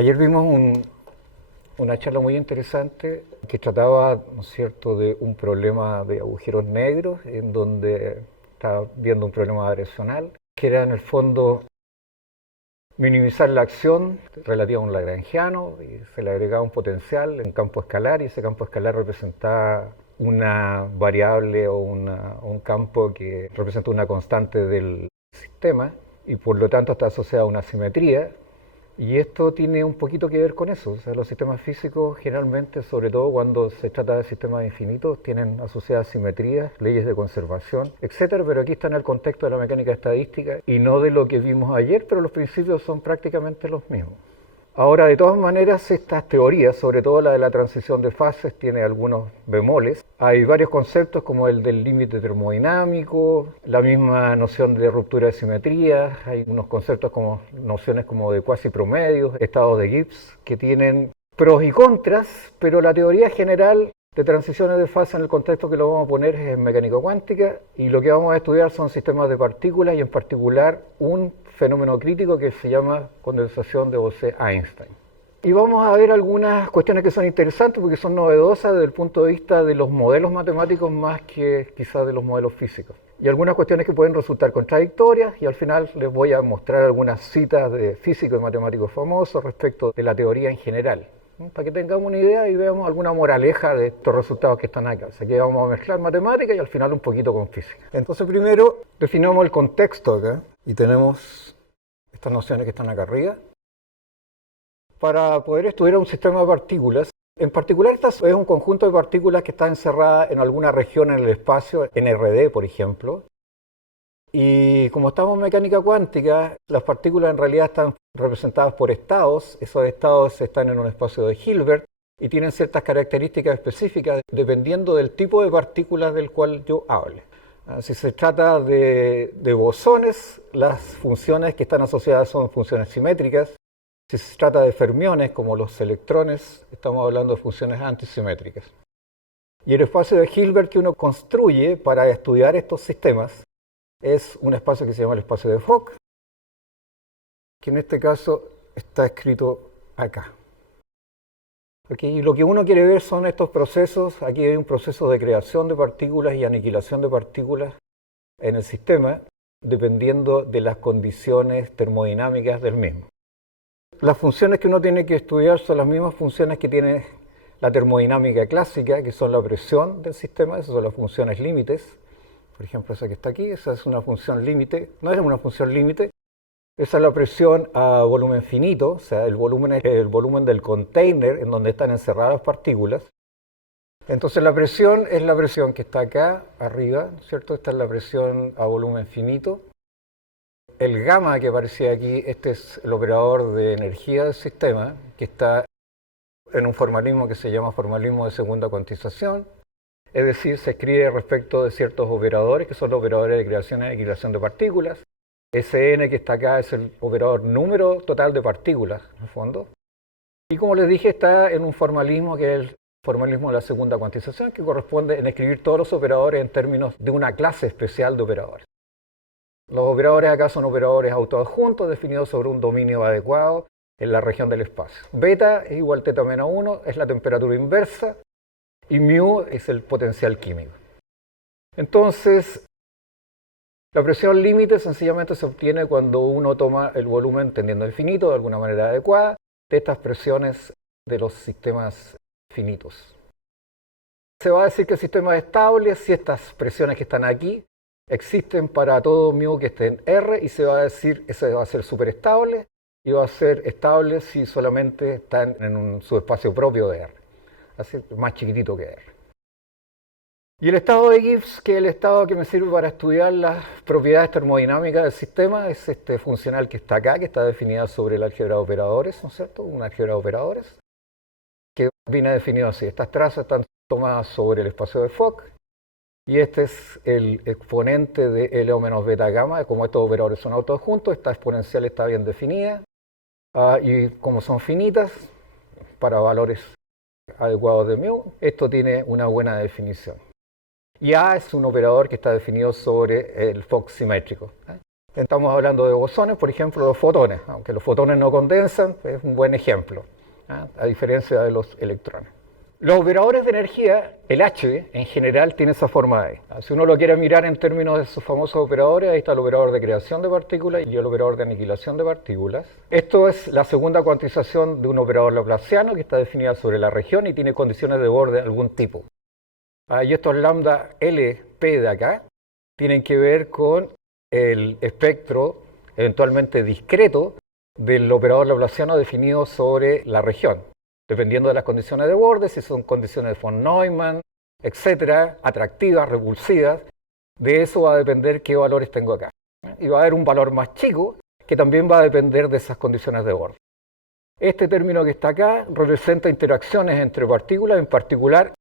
Ayer vimos una charla muy interesante que trataba, ¿no es cierto?, de un problema de agujeros negros, en donde estaba viendo un problema variacional, que era en el fondo minimizar la acción relativa a un lagrangiano, y se le agregaba un potencial, un campo escalar, y ese campo escalar representaba una variable o un campo que representa una constante del sistema, y por lo tanto está asociado a una simetría. Y esto tiene un poquito que ver con eso. O sea, los sistemas físicos generalmente, sobre todo cuando se trata de sistemas infinitos, tienen asociadas simetrías, leyes de conservación, etcétera. Pero aquí está en el contexto de la mecánica estadística y no de lo que vimos ayer, pero los principios son prácticamente los mismos. Ahora, de todas maneras, estas teorías, sobre todo la de la transición de fases, tiene algunos bemoles. Hay varios conceptos como el del límite termodinámico, la misma noción de ruptura de simetría, hay unos conceptos como nociones como de cuasi promedios, estados de Gibbs, que tienen pros y contras, pero la teoría general de transiciones de fase en el contexto que lo vamos a poner es en mecánica cuántica, y lo que vamos a estudiar son sistemas de partículas y en particular un fenómeno crítico que se llama condensación de Bose-Einstein. Y vamos a ver algunas cuestiones que son interesantes porque son novedosas desde el punto de vista de los modelos matemáticos más que quizás de los modelos físicos. Y algunas cuestiones que pueden resultar contradictorias, y al final les voy a mostrar algunas citas de físicos y matemáticos famosos respecto de la teoría en general, para que tengamos una idea y veamos alguna moraleja de estos resultados que están acá. O sea, que vamos a mezclar matemática y al final un poquito con física. Entonces primero definamos el contexto acá y tenemos estas nociones que están acá arriba. Para poder estudiar un sistema de partículas, en particular esta es un conjunto de partículas que está encerrada en alguna región en el espacio, en RD por ejemplo. Y como estamos en mecánica cuántica, las partículas en realidad están representadas por estados. Esos estados están en un espacio de Hilbert y tienen ciertas características específicas dependiendo del tipo de partículas del cual yo hable. Si se trata de bosones, las funciones que están asociadas son funciones simétricas. Si se trata de fermiones, como los electrones, estamos hablando de funciones antisimétricas. Y el espacio de Hilbert que uno construye para estudiar estos sistemas es un espacio que se llama el espacio de Fock, que en este caso está escrito acá. Y lo que uno quiere ver son estos procesos. Aquí hay un proceso de creación de partículas y aniquilación de partículas en el sistema, dependiendo de las condiciones termodinámicas del mismo. Las funciones que uno tiene que estudiar son las mismas funciones que tiene la termodinámica clásica, que son la presión del sistema, esas son las funciones límites. Por ejemplo, esa que está aquí, esa es una función límite, no es una función límite, esa es la presión a volumen finito, o sea, el volumen es el volumen del container en donde están encerradas las partículas. Entonces la presión es la presión que está acá arriba, ¿cierto? Esta es la presión a volumen finito. El gamma que aparecía aquí, este es el operador de energía del sistema, que está en un formalismo que se llama formalismo de segunda cuantización. Es decir, se escribe respecto de ciertos operadores, que son los operadores de creación y aniquilación de partículas. Sn que está acá es el operador número total de partículas, en el fondo. Y como les dije, está en un formalismo que es el formalismo de la segunda cuantización, que corresponde en escribir todos los operadores en términos de una clase especial de operadores. Los operadores acá son operadores autoadjuntos definidos sobre un dominio adecuado en la región del espacio. Beta es igual a teta menos 1, es la temperatura inversa, y mu es el potencial químico. Entonces, la presión límite sencillamente se obtiene cuando uno toma el volumen tendiendo al infinito de alguna manera adecuada de estas presiones de los sistemas finitos. Se va a decir que el sistema es estable si estas presiones que están aquí existen para todo mu que esté en R, y se va a decir que eso va a ser superestable y va a ser estable si solamente están en un subespacio propio de R, así más chiquitito que R. Y el estado de Gibbs, que es el estado que me sirve para estudiar las propiedades termodinámicas del sistema, es este funcional que está acá, que está definida sobre el álgebra de operadores, ¿no es cierto? Una álgebra de operadores, que viene definido así. Estas trazas están tomadas sobre el espacio de Fock, y este es el exponente de L o menos beta gamma. Como estos operadores son autoadjuntos, esta exponencial está bien definida, y como son finitas, para valores adecuados de mu, esto tiene una buena definición. Y A es un operador que está definido sobre el Fock simétrico. Estamos hablando de bosones, por ejemplo, los fotones. Aunque los fotones no condensan, es un buen ejemplo, a diferencia de los electrones. Los operadores de energía, el H en general, tiene esa forma de. Si uno lo quiere mirar en términos de sus famosos operadores, ahí está el operador de creación de partículas y el operador de aniquilación de partículas. Esto es la segunda cuantización de un operador laplaciano que está definida sobre la región y tiene condiciones de borde de algún tipo. Y estos lambda LP de acá tienen que ver con el espectro eventualmente discreto del operador laplaciano definido sobre la región, dependiendo de las condiciones de borde, si son condiciones de von Neumann, etcétera, atractivas, repulsivas. De eso va a depender qué valores tengo acá. Y va a haber un valor más chico que también va a depender de esas condiciones de borde. Este término que está acá representa interacciones entre partículas, en particular,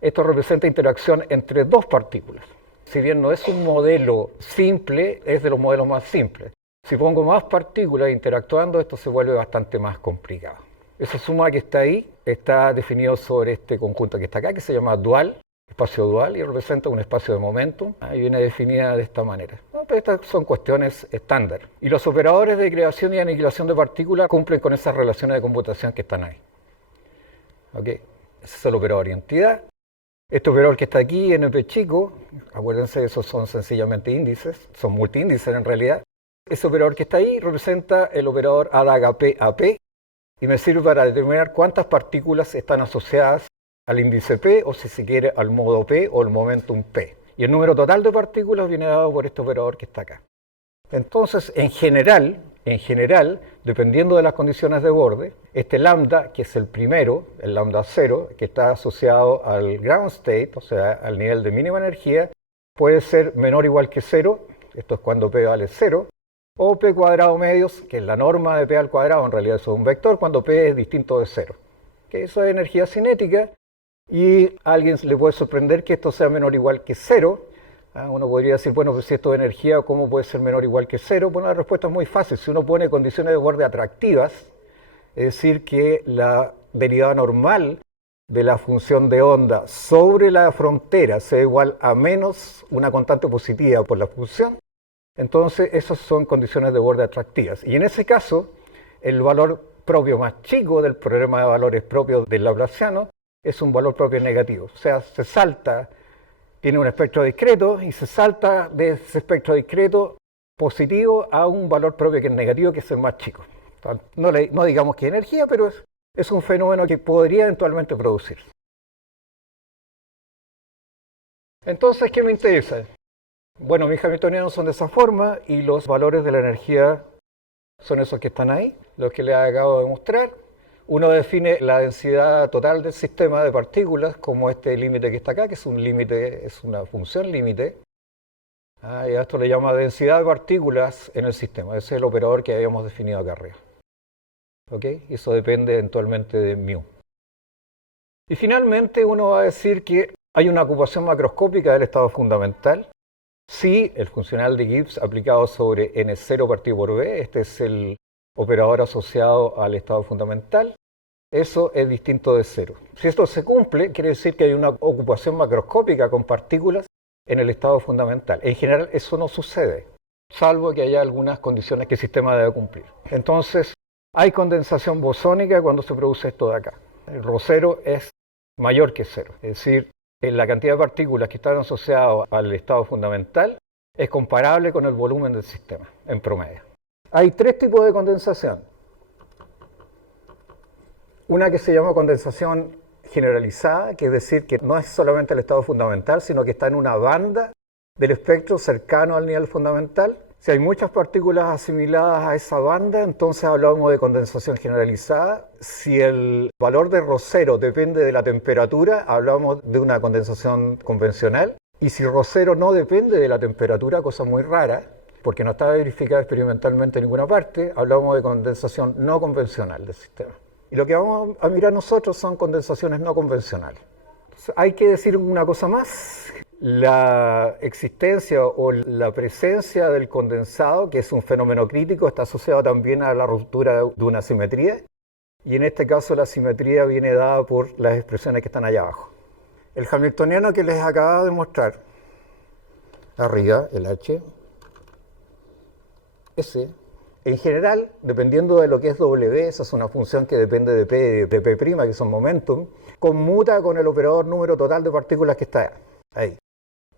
esto representa interacción entre dos partículas. Si bien no es un modelo simple, es de los modelos más simples. Si pongo más partículas interactuando, esto se vuelve bastante más complicado. Esa suma que está ahí está definido sobre este conjunto que está acá, que se llama dual, espacio dual, y representa un espacio de momentum, y viene definida de esta manera. Pero estas son cuestiones estándar. Y los operadores de creación y aniquilación de partículas cumplen con esas relaciones de computación que están ahí. ¿Okay? Ese es el operador identidad. Este operador que está aquí, NP chico, acuérdense, esos son sencillamente índices, son multiíndices en realidad. Ese operador que está ahí representa el operador adaga P y me sirve para determinar cuántas partículas están asociadas al índice P, o si se quiere al modo P o el momentum P. Y el número total de partículas viene dado por este operador que está acá. Entonces, en general, dependiendo de las condiciones de borde, este lambda, que es el primero, el lambda 0, que está asociado al ground state, o sea, al nivel de mínima energía, puede ser menor o igual que 0, esto es cuando P vale 0, o P cuadrado medios, que es la norma de P al cuadrado, en realidad eso es un vector, cuando P es distinto de 0. Que eso es energía cinética, y a alguien le puede sorprender que esto sea menor o igual que 0. Uno podría decir, bueno, pues si esto es energía, ¿cómo puede ser menor o igual que 0? Bueno, la respuesta es muy fácil. Si uno pone condiciones de borde atractivas, es decir, que la derivada normal de la función de onda sobre la frontera sea igual a menos una constante positiva por la función, entonces esas son condiciones de borde atractivas. Y en ese caso, el valor propio más chico del problema de valores propios del laplaciano es un valor propio negativo. O sea, se salta, tiene un espectro discreto y se salta de ese espectro discreto positivo a un valor propio que es negativo, que es el más chico. No digamos que es energía, pero es un fenómeno que podría eventualmente producirse. Entonces, ¿qué me interesa? Bueno, mis hamiltonianos son de esa forma y los valores de la energía son esos que están ahí, los que les acabo de mostrar. Uno define la densidad total del sistema de partículas como este límite que está acá, que es un límite, es una función límite. Y a esto le llama densidad de partículas en el sistema. Ese es el operador que habíamos definido acá arriba. ¿Okay? Y eso depende eventualmente de μ. Y finalmente uno va a decir que hay una ocupación macroscópica del estado fundamental. Si el funcional de Gibbs aplicado sobre n0 partido por b, este es el operador asociado al estado fundamental, eso es distinto de 0. Si esto se cumple, quiere decir que hay una ocupación macroscópica con partículas en el estado fundamental. En general eso no sucede, salvo que haya algunas condiciones que el sistema debe cumplir. Entonces, hay condensación bosónica cuando se produce esto de acá. El ρ0 es mayor que 0, es decir, la cantidad de partículas que están asociadas al estado fundamental es comparable con el volumen del sistema, en promedio. Hay tres tipos de condensación. Una que se llama condensación generalizada, que es decir, que no es solamente el estado fundamental, sino que está en una banda del espectro cercano al nivel fundamental. Si hay muchas partículas asimiladas a esa banda, entonces hablamos de condensación generalizada. Si el valor de ρ0 depende de la temperatura, hablamos de una condensación convencional. Y si ρ0 no depende de la temperatura, cosa muy rara, porque no está verificada experimentalmente en ninguna parte, hablamos de condensación no convencional del sistema. Y lo que vamos a mirar nosotros son condensaciones no convencionales. Entonces, hay que decir una cosa más. La existencia o la presencia del condensado, que es un fenómeno crítico, está asociado también a la ruptura de una simetría. Y en este caso la simetría viene dada por las expresiones que están allá abajo. El hamiltoniano que les acababa de mostrar, arriba, el H, S. En general, dependiendo de lo que es W, esa es una función que depende de P y de P', que son momentum, conmuta con el operador número total de partículas que está ahí.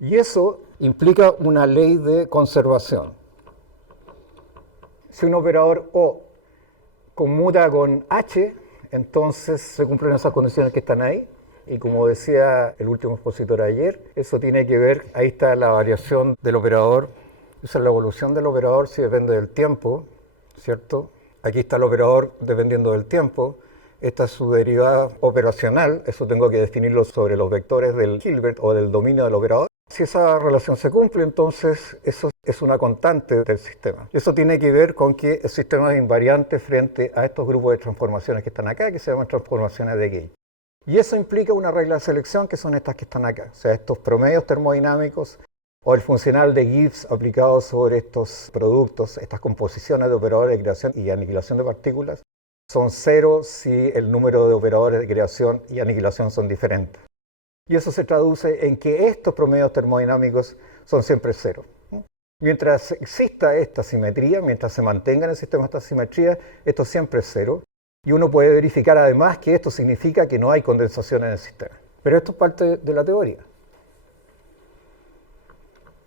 Y eso implica una ley de conservación. Si un operador O conmuta con H, entonces se cumplen esas condiciones que están ahí. Y como decía el último expositor ayer, eso tiene que ver, ahí está la variación del operador, esa es la evolución del operador si depende del tiempo, ¿cierto? Aquí está el operador dependiendo del tiempo, esta es su derivada operacional, eso tengo que definirlo sobre los vectores del Hilbert o del dominio del operador. Si esa relación se cumple, entonces eso es una constante del sistema. Eso tiene que ver con que el sistema es invariante frente a estos grupos de transformaciones que están acá, que se llaman transformaciones de gauge. Y eso implica una regla de selección que son estas que están acá, o sea, estos promedios termodinámicos o el funcional de Gibbs aplicado sobre estos productos, estas composiciones de operadores de creación y aniquilación de partículas, son cero si el número de operadores de creación y aniquilación son diferentes. Y eso se traduce en que estos promedios termodinámicos son siempre cero. Mientras exista esta simetría, mientras se mantenga en el sistema esta simetría, esto siempre es cero. Y uno puede verificar además que esto significa que no hay condensación en el sistema. Pero esto es parte de la teoría.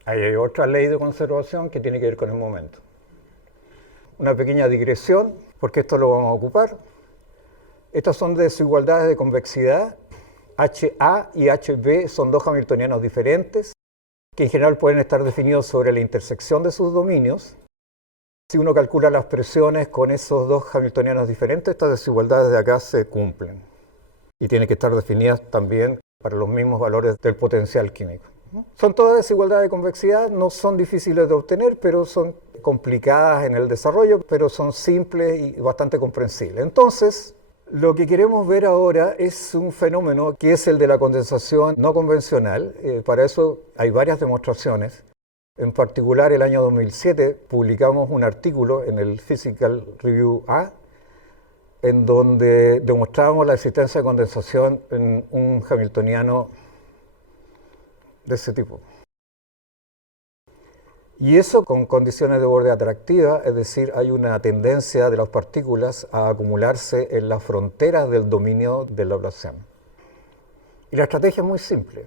Hay otra ley de conservación que tiene que ver con el momento. Una pequeña digresión, porque esto lo vamos a ocupar. Estas son desigualdades de convexidad. HA y HB son dos hamiltonianos diferentes, que en general pueden estar definidos sobre la intersección de sus dominios. Si uno calcula las presiones con esos dos hamiltonianos diferentes, estas desigualdades de acá se cumplen. Y tienen que estar definidas también para los mismos valores del potencial químico. Son todas desigualdades de convexidad, no son difíciles de obtener, pero son complicadas en el desarrollo, pero son simples y bastante comprensibles. Entonces, lo que queremos ver ahora es un fenómeno que es el de la condensación no convencional. Para eso hay varias demostraciones. En particular, el año 2007 publicamos un artículo en el Physical Review A, en donde demostrábamos la existencia de condensación en un hamiltoniano de ese tipo. Y eso con condiciones de borde atractivas, es decir, hay una tendencia de las partículas a acumularse en las fronteras del dominio del Laplaciano. Y la estrategia es muy simple.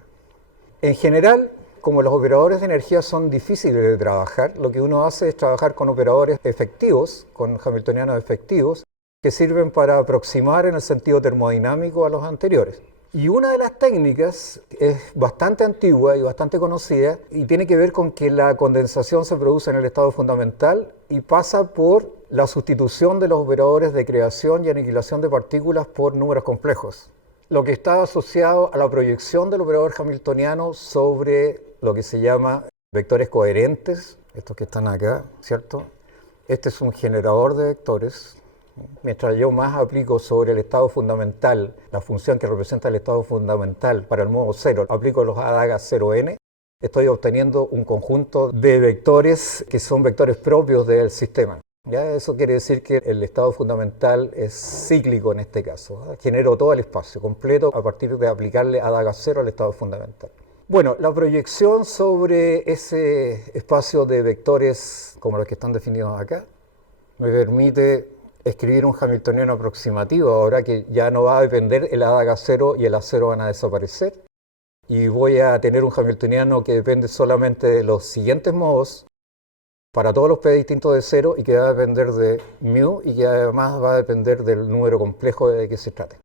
En general, como los operadores de energía son difíciles de trabajar, lo que uno hace es trabajar con operadores efectivos, con hamiltonianos efectivos, que sirven para aproximar en el sentido termodinámico a los anteriores. Y una de las técnicas es bastante antigua y bastante conocida y tiene que ver con que la condensación se produce en el estado fundamental y pasa por la sustitución de los operadores de creación y aniquilación de partículas por números complejos, lo que está asociado a la proyección del operador hamiltoniano sobre lo que se llama vectores coherentes, estos que están acá, ¿cierto? Este es un generador de vectores. Mientras yo más aplico sobre el estado fundamental, la función que representa el estado fundamental para el modo cero, aplico los adagas 0n, estoy obteniendo un conjunto de vectores que son vectores propios del sistema. ¿Ya? Eso quiere decir que el estado fundamental es cíclico en este caso. Genero todo el espacio completo a partir de aplicarle adaga 0 al estado fundamental. Bueno, la proyección sobre ese espacio de vectores como los que están definidos acá me permite escribir un hamiltoniano aproximativo, ahora que ya no va a depender el adaga 0 y el A0 van a desaparecer. Y voy a tener un hamiltoniano que depende solamente de los siguientes modos para todos los p distintos de 0 y que va a depender de μ y que además va a depender del número complejo de que se trate.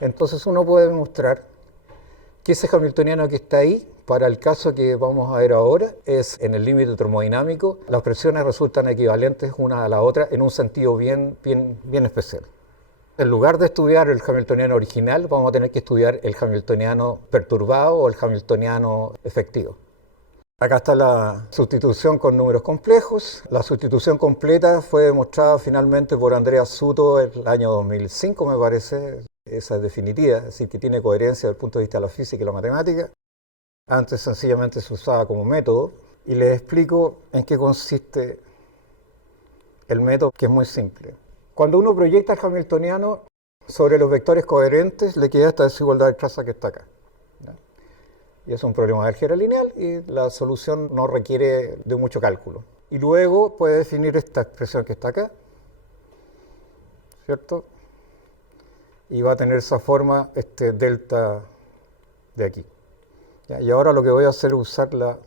Entonces uno puede demostrar que ese hamiltoniano que está ahí, para el caso que vamos a ver ahora, es en el límite termodinámico, las presiones resultan equivalentes una a la otra en un sentido bien especial. En lugar de estudiar el hamiltoniano original, vamos a tener que estudiar el hamiltoniano perturbado o el hamiltoniano efectivo. Acá está la sustitución con números complejos. La sustitución completa fue demostrada finalmente por Andreas Suto en el año 2005, me parece. Esa es definitiva, es decir, que tiene coherencia desde el punto de vista de la física y la matemática. Antes sencillamente se usaba como método. Y les explico en qué consiste el método, que es muy simple. Cuando uno proyecta el hamiltoniano sobre los vectores coherentes, le queda esta desigualdad de traza que está acá. Y es un problema de álgebra lineal y la solución no requiere de mucho cálculo. y luego puede definir esta expresión que está acá, ¿cierto? Y va a tener esa forma, este delta de aquí. ¿Ya? Y ahora lo que voy a hacer es usar la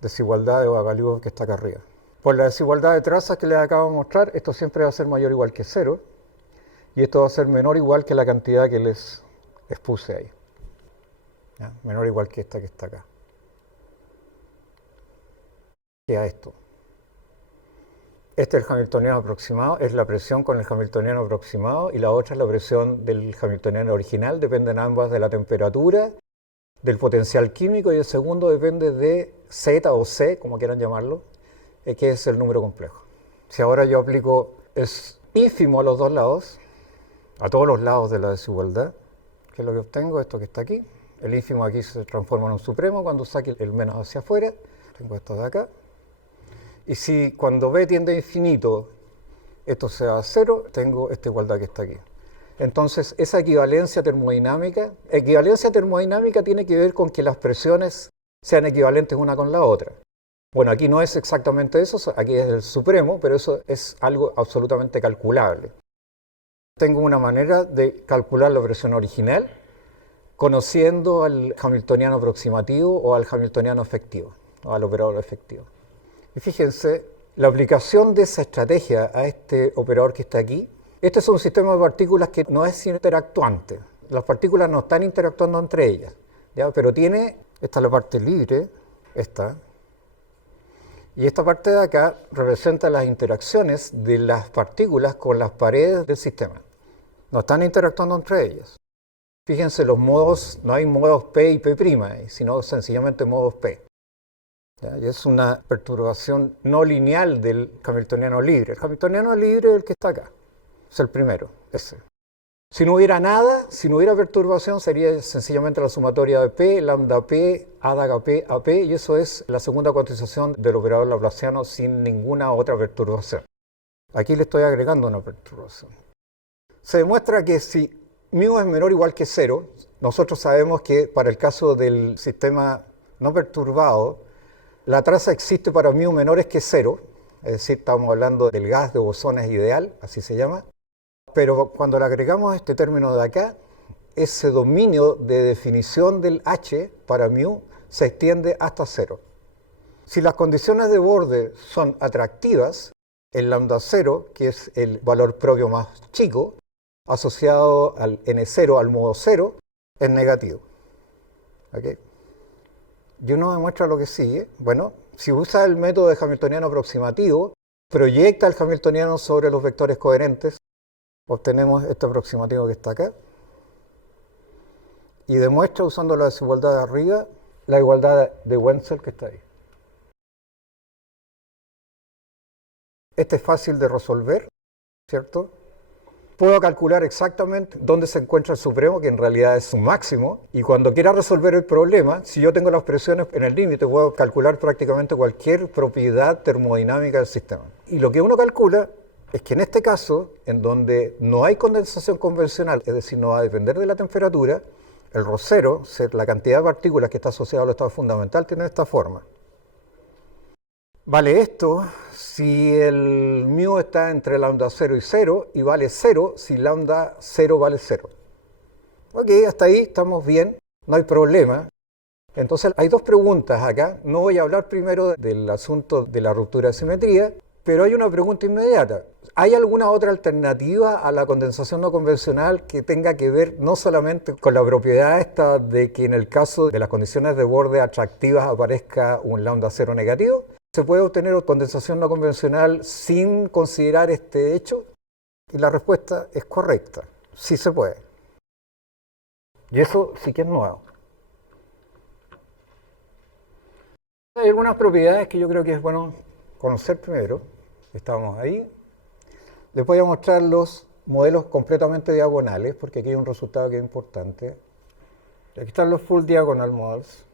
desigualdad de Bogoliubov que está acá arriba. Por la desigualdad de trazas que les acabo de mostrar, esto siempre va a ser mayor o igual que 0, y esto va a ser menor o igual que la cantidad que les puse ahí. ¿Ya? Menor o igual que esta que está acá. Queda esto. Este es el hamiltoniano aproximado, es la presión con el hamiltoniano aproximado, y la otra es la presión del hamiltoniano original. Dependen ambas de la temperatura, del potencial químico, y el segundo depende de Z o C, como quieran llamarlo, que es el número complejo. Si ahora yo aplico es ínfimo a los dos lados, a todos los lados de la desigualdad, ¿qué es lo que obtengo? Esto que está aquí. El ínfimo aquí se transforma en un supremo cuando saque el menos hacia afuera. Tengo esto de acá. Y si cuando B tiende a infinito esto sea a 0, tengo esta igualdad que está aquí. Entonces, esa equivalencia termodinámica tiene que ver con que las presiones sean equivalentes una con la otra. Bueno, aquí no es exactamente eso, aquí es el supremo, pero eso es algo absolutamente calculable. Tengo una manera de calcular la presión original conociendo al hamiltoniano aproximativo o al hamiltoniano efectivo, o al operador efectivo. Y fíjense, la aplicación de esa estrategia a este operador que está aquí, este es un sistema de partículas que no es interactuante. Las partículas no están interactuando entre ellas, ¿ya? Pero tiene, esta es la parte libre, esta, y esta parte de acá representa las interacciones de las partículas con las paredes del sistema. No están interactuando entre ellas. Fíjense, los modos, no hay modos P y P', sino sencillamente modos P. ¿Ya? Y es una perturbación no lineal del hamiltoniano libre. El hamiltoniano libre es el que está acá. Es el primero, ese. Si no hubiera nada, si no hubiera perturbación, sería sencillamente la sumatoria de P, lambda P, adaga P, AP, y eso es la segunda cuantización del operador laplaciano sin ninguna otra perturbación. Aquí le estoy agregando una perturbación. Se demuestra que si μ es menor o igual que 0, nosotros sabemos que para el caso del sistema no perturbado, la traza existe para μ menores que 0, es decir, estamos hablando del gas de bosones ideal, así se llama, pero cuando le agregamos este término de acá, ese dominio de definición del H para μ se extiende hasta 0. Si las condiciones de borde son atractivas, el lambda 0, que es el valor propio más chico, asociado al n0, al modo 0, es negativo. ¿Okay? Y uno demuestra lo que sigue. Bueno, si usa el método de hamiltoniano aproximativo, proyecta el hamiltoniano sobre los vectores coherentes, obtenemos este aproximativo que está acá, y demuestra, usando la desigualdad de arriba, la igualdad de Wenzel que está ahí. Este es fácil de resolver, ¿cierto? Puedo calcular exactamente dónde se encuentra el supremo, que en realidad es su máximo, y cuando quiera resolver el problema, si yo tengo las presiones en el límite, puedo calcular prácticamente cualquier propiedad termodinámica del sistema. Y lo que uno calcula es que en este caso, en donde no hay condensación convencional, es decir, no va a depender de la temperatura, el ρ0, la cantidad de partículas que está asociada al estado fundamental, tiene esta forma. Vale esto si el μ está entre lambda 0 y 0, y vale 0 si lambda 0 vale 0. Ok, hasta ahí estamos bien, no hay problema. Entonces hay dos preguntas acá. No voy a hablar primero del asunto de la ruptura de simetría, pero hay una pregunta inmediata. ¿Hay alguna otra alternativa a la condensación no convencional que tenga que ver no solamente con la propiedad esta de que en el caso de las condiciones de borde atractivas aparezca un lambda 0 negativo? ¿Se puede obtener condensación no convencional sin considerar este hecho? Y la respuesta es correcta. Sí se puede. Y eso sí que es nuevo. Hay algunas propiedades que yo creo que es bueno conocer primero. Estamos ahí. Les voy a mostrar los modelos completamente diagonales, porque aquí hay un resultado que es importante. Aquí están los full diagonal models.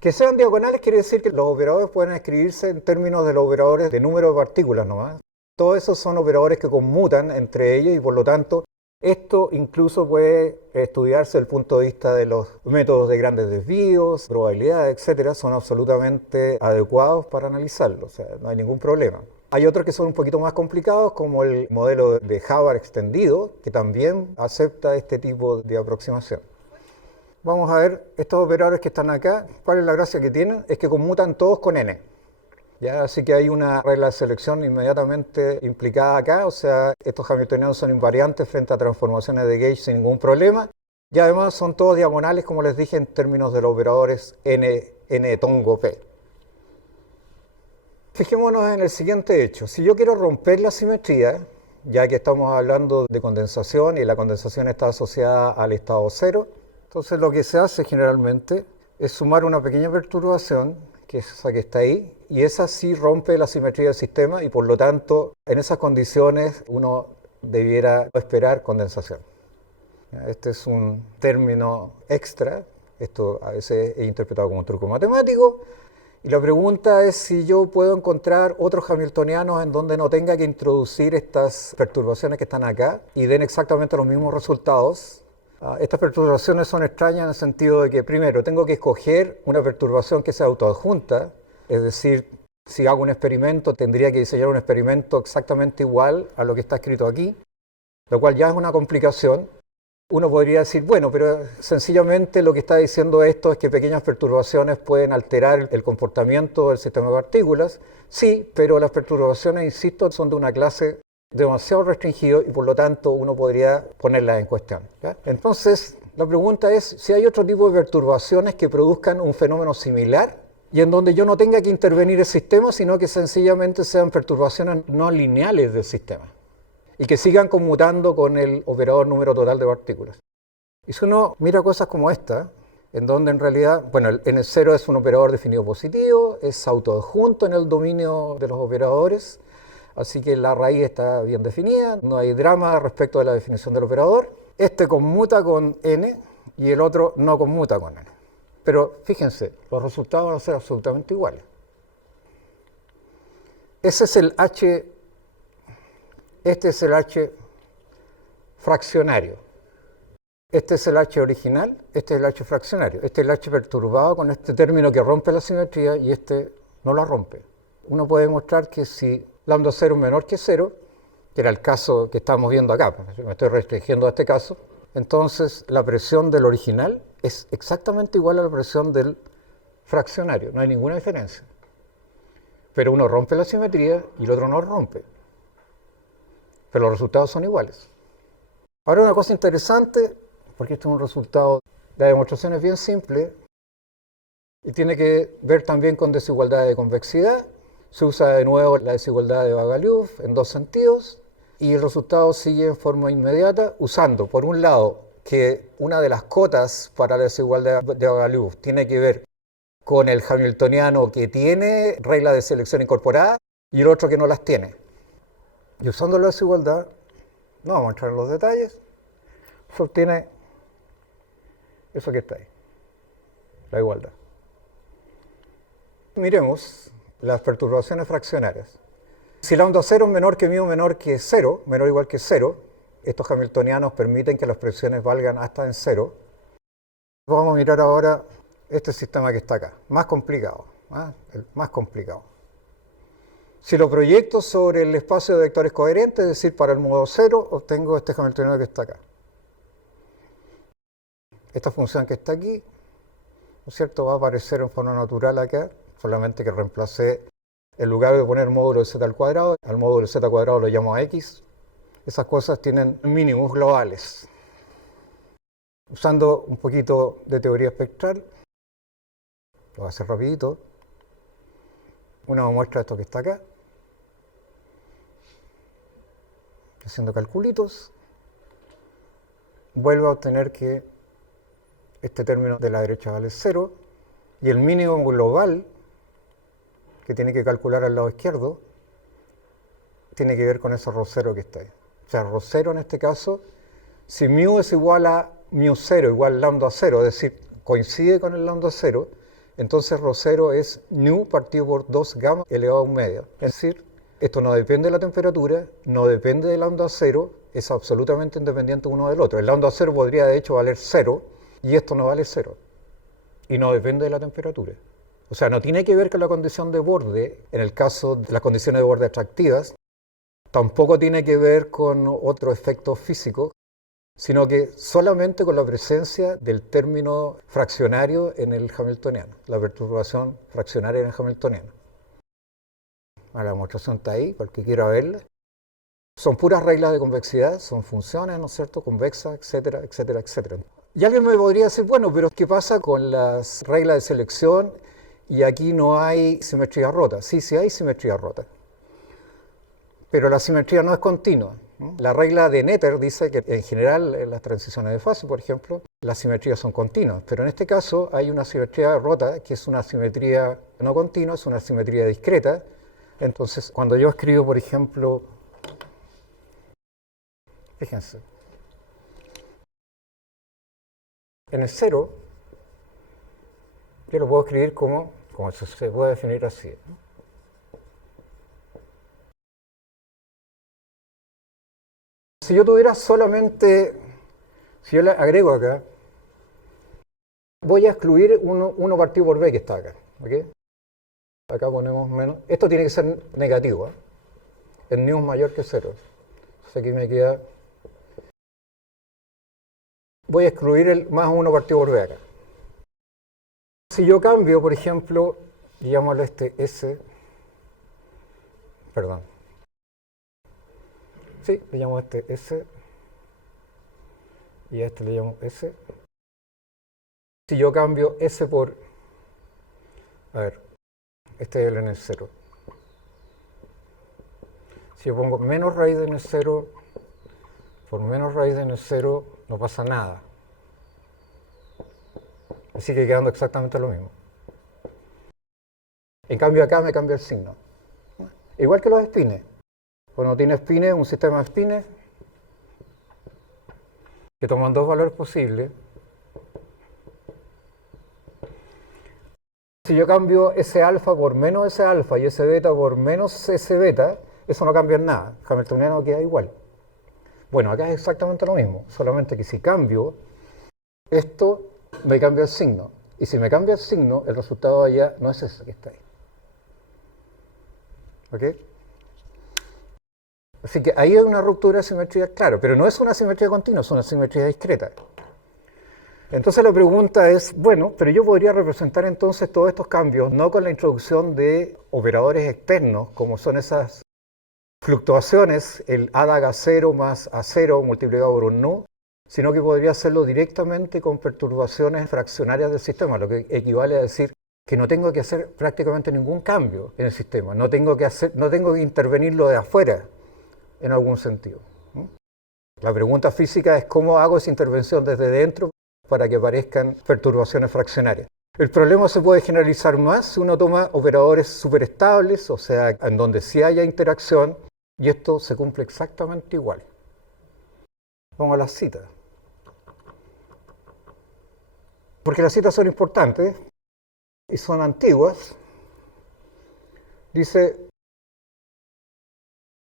Que sean diagonales quiere decir que los operadores pueden escribirse en términos de los operadores de número de partículas nomás. Todos esos son operadores que conmutan entre ellos y por lo tanto Esto incluso puede estudiarse desde el punto de vista de los métodos de grandes desvíos, probabilidades, etcétera, son absolutamente adecuados para analizarlo, o sea, no hay ningún problema. Hay otros que son un poquito más complicados, como el modelo de Hubbard extendido, que también acepta este tipo de aproximación. Vamos a ver estos operadores que están acá. ¿Cuál es la gracia que tienen? Es que conmutan todos con n. ¿Ya? Así que hay una regla de selección inmediatamente implicada acá, o sea, estos hamiltonianos son invariantes frente a transformaciones de gauge sin ningún problema, y además son todos diagonales, como les dije, en términos de los operadores n tongo p. Fijémonos en el siguiente hecho. Si yo quiero romper la simetría, ya que estamos hablando de condensación y la condensación está asociada al estado cero, entonces lo que se hace generalmente es sumar una pequeña perturbación, que es esa que está ahí, y esa sí rompe la simetría del sistema y por lo tanto en esas condiciones uno debiera esperar condensación. Este es un término extra, esto a veces es interpretado como un truco matemático, y la pregunta es si yo puedo encontrar otros hamiltonianos en donde no tenga que introducir estas perturbaciones que están acá y den exactamente los mismos resultados. Estas perturbaciones son extrañas en el sentido de que, primero, tengo que escoger una perturbación que sea autoadjunta, es decir, si hago un experimento, tendría que diseñar un experimento exactamente igual a lo que está escrito aquí, lo cual ya es una complicación. Uno podría decir, bueno, pero sencillamente lo que está diciendo esto es que pequeñas perturbaciones pueden alterar el comportamiento del sistema de partículas. Sí, pero las perturbaciones, insisto, son de una clase demasiado restringido y por lo tanto uno podría ponerlas en cuestión, ¿ya? Entonces, la pregunta es si hay otro tipo de perturbaciones que produzcan un fenómeno similar y en donde yo no tenga que intervenir el sistema, sino que sencillamente sean perturbaciones no lineales del sistema y que sigan conmutando con el operador número total de partículas. Y si uno mira cosas como esta, en donde en realidad, bueno, el n0 es un operador definido positivo, es autoadjunto en el dominio de los operadores, así que la raíz está bien definida, no hay drama respecto de la definición del operador. Este conmuta con n y el otro no conmuta con n. Pero fíjense, los resultados van a ser absolutamente iguales. Ese es el h, este es el h fraccionario. Este es el h original, este es el h fraccionario. Este es el h perturbado con este término que rompe la simetría y este no la rompe. Uno puede demostrar que si lambda 0 es menor que 0, que era el caso que estamos viendo acá, me estoy restringiendo a este caso, entonces la presión del original es exactamente igual a la presión del fraccionario, no hay ninguna diferencia. Pero uno rompe la simetría y el otro no rompe. Pero los resultados son iguales. Ahora una cosa interesante, porque este es un resultado, la demostración es bien simple y tiene que ver también con desigualdad de convexidad. Se usa de nuevo la desigualdad de Bogoliubov en dos sentidos y el resultado sigue en forma inmediata usando, por un lado, que una de las cotas para la desigualdad de Bogoliubov tiene que ver con el hamiltoniano que tiene regla de selección incorporada y el otro que no las tiene. Y usando la desigualdad, no vamos a entrar en los detalles, se obtiene eso que está ahí, la igualdad. Miremos las perturbaciones fraccionarias. Si lambda 0 es menor que μ menor que 0, menor o igual que 0, estos hamiltonianos permiten que las presiones valgan hasta en 0. Vamos a mirar ahora este sistema que está acá, más complicado, el más complicado. Si lo proyecto sobre el espacio de vectores coherentes, es decir, para el modo 0, obtengo este hamiltoniano que está acá. Esta función que está aquí, ¿no es cierto?, va a aparecer en forma natural acá, solamente que reemplacé, en lugar de poner módulo de z al cuadrado, al módulo de z al cuadrado lo llamo a x. Esas cosas tienen mínimos globales. Usando un poquito de teoría espectral, lo voy a hacer rapidito, una muestra esto que está acá, haciendo calculitos, vuelvo a obtener que este término de la derecha vale 0 y el mínimo global que tiene que calcular al lado izquierdo tiene que ver con ese ρ0 que está ahí. O sea, ρ0 en este caso, si μ es igual a μ0 igual lambda 0, es decir, coincide con el lambda 0, entonces ρ0 es nu partido por 2 gamma elevado a un medio. Es decir, esto no depende de la temperatura, no depende del lambda 0, es absolutamente independiente uno del otro. El lambda 0 podría de hecho valer 0 y esto no vale 0. Y no depende de la temperatura. O sea, no tiene que ver con la condición de borde, en el caso de las condiciones de borde atractivas, tampoco tiene que ver con otro efecto físico, sino que solamente con la presencia del término fraccionario en el hamiltoniano, la perturbación fraccionaria en el hamiltoniano. La demostración está ahí, para el que quiera verla. Son puras reglas de convexidad, son funciones, ¿no es cierto?, convexas, etcétera, etcétera, etcétera. Y alguien me podría decir, bueno, pero ¿qué pasa con las reglas de selección y aquí no hay simetría rota? Sí, sí hay simetría rota, pero la simetría no es continua. La regla de Noether dice que en general en las transiciones de fase, por ejemplo, las simetrías son continuas, pero en este caso hay una simetría rota que es una simetría no continua, es una simetría discreta. Entonces, cuando yo escribo, por ejemplo, fíjense, en el 0, yo lo puedo escribir como se puede definir así. Si yo tuviera solamente, si yo le agrego acá, voy a excluir 1 partido por b que está acá. ¿Okay? Acá ponemos menos. Esto tiene que ser negativo. El nu es mayor que 0. Entonces aquí me queda. Voy a excluir el más 1 partido por b acá. Si yo cambio, por ejemplo, llamémoslo S. Perdón. Sí, le llamo S. Y a este le llamo S. Si yo cambio S por. A ver. Este es el n0. Si yo pongo menos raíz de n0 por menos raíz de n0, no pasa nada. Así que quedando exactamente lo mismo. En cambio acá me cambia el signo. Igual que los espines. Cuando tiene espines, un sistema de espines que toman 2 valores posibles. Si yo cambio S alfa por menos S alfa y S beta por menos S beta, eso no cambia en nada. El hamiltoniano queda igual. Bueno, acá es exactamente lo mismo, solamente que si cambio esto, me cambia el signo. Y si me cambia el signo, el resultado allá no es ese que está ahí. ¿Ok? Así que ahí hay una ruptura de simetría, claro, pero no es una simetría continua, es una simetría discreta. Entonces la pregunta es, bueno, pero yo podría representar entonces todos estos cambios no con la introducción de operadores externos, como son esas fluctuaciones, el ADAG A0 más A0 multiplicado por un nu, sino que podría hacerlo directamente con perturbaciones fraccionarias del sistema, lo que equivale a decir que no tengo que hacer prácticamente ningún cambio en el sistema, no tengo que intervenirlo de afuera en algún sentido. La pregunta física es cómo hago esa intervención desde dentro para que aparezcan perturbaciones fraccionarias. El problema se puede generalizar más si uno toma operadores superestables, o sea, en donde sí haya interacción, y esto se cumple exactamente igual. Vamos a las citas. Porque las citas son importantes y son antiguas. Dice,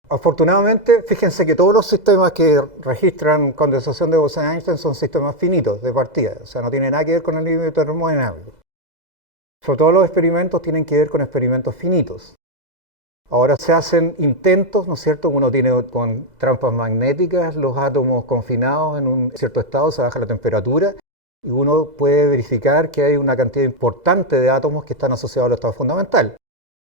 afortunadamente, fíjense que todos los sistemas que registran condensación de Bose-Einstein son sistemas finitos de partida, o sea, no tienen nada que ver con el límite termodinámico. Sobre todo los experimentos tienen que ver con experimentos finitos. Ahora se hacen intentos, ¿no es cierto? Uno tiene con trampas magnéticas los átomos confinados en un cierto estado, se baja la temperatura y uno puede verificar que hay una cantidad importante de átomos que están asociados al estado fundamental.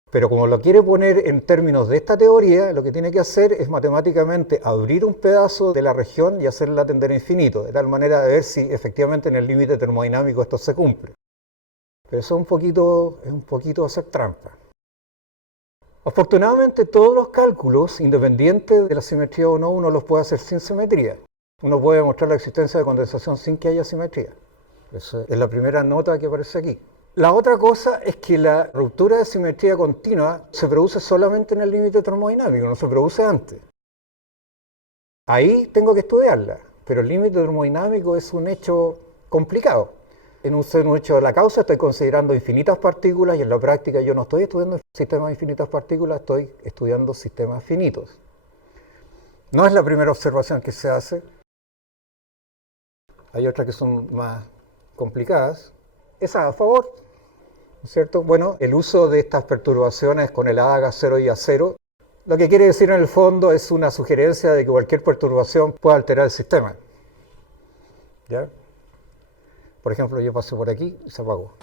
Pero como lo quiere poner en términos de esta teoría, lo que tiene que hacer es matemáticamente abrir un pedazo de la región y hacerla tender a infinito, de tal manera de ver si efectivamente en el límite termodinámico esto se cumple. Pero eso es un poquito hacer trampa. Afortunadamente todos los cálculos, independientes de la simetría o no, uno los puede hacer sin simetría. Uno puede demostrar la existencia de condensación sin que haya simetría. Esa es la primera nota que aparece aquí. La otra cosa es que la ruptura de simetría continua se produce solamente en el límite termodinámico, no se produce antes. Ahí tengo que estudiarla, pero el límite termodinámico es un hecho complicado. En un hecho de la causa estoy considerando infinitas partículas y en la práctica yo no estoy estudiando sistemas de infinitas partículas, estoy estudiando sistemas finitos. No es la primera observación que se hace. Hay otras que son más complicadas. Esa a favor, ¿no es cierto? Bueno, el uso de estas perturbaciones con el ADAGA 0 y A0, lo que quiere decir en el fondo es una sugerencia de que cualquier perturbación puede alterar el sistema. ¿Ya? Por ejemplo, yo pasé por aquí y se apagó.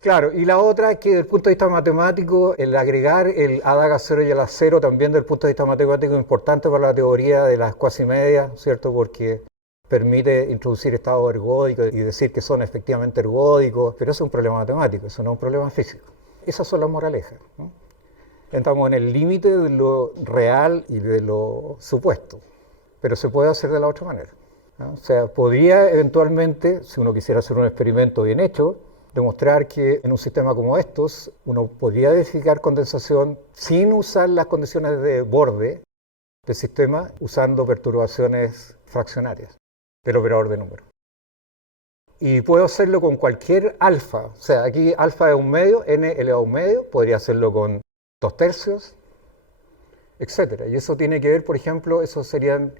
Claro, y la otra es que desde el punto de vista matemático, el agregar el ADAGA 0 y el A0 también desde el punto de vista matemático es importante para la teoría de las cuasimedias, ¿cierto? Porque permite introducir estados ergódicos y decir que son efectivamente ergódicos, pero eso es un problema matemático, eso no es un problema físico. Esas son las moralejas, ¿no? Estamos en el límite de lo real y de lo supuesto, pero se puede hacer de la otra manera, ¿no? O sea, podría eventualmente, si uno quisiera hacer un experimento bien hecho, demostrar que en un sistema como estos uno podría verificar condensación sin usar las condiciones de borde del sistema, usando perturbaciones fraccionarias del operador de número. Y puedo hacerlo con cualquier alfa, o sea, aquí alfa es un medio, n elevado a un medio, podría hacerlo con 2/3, etc. Y eso tiene que ver, por ejemplo, eso serían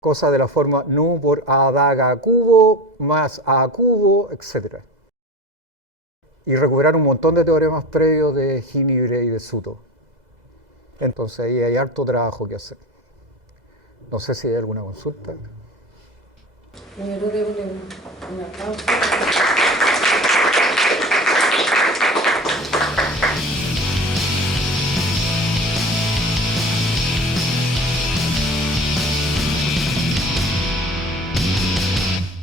cosas de la forma nu por a daga cubo más a cubo, etc. Y recuperar un montón de teoremas previos de Ginibre y de Suto. Entonces ahí hay harto trabajo que hacer. No sé si hay alguna consulta. Primero démosle un aplauso.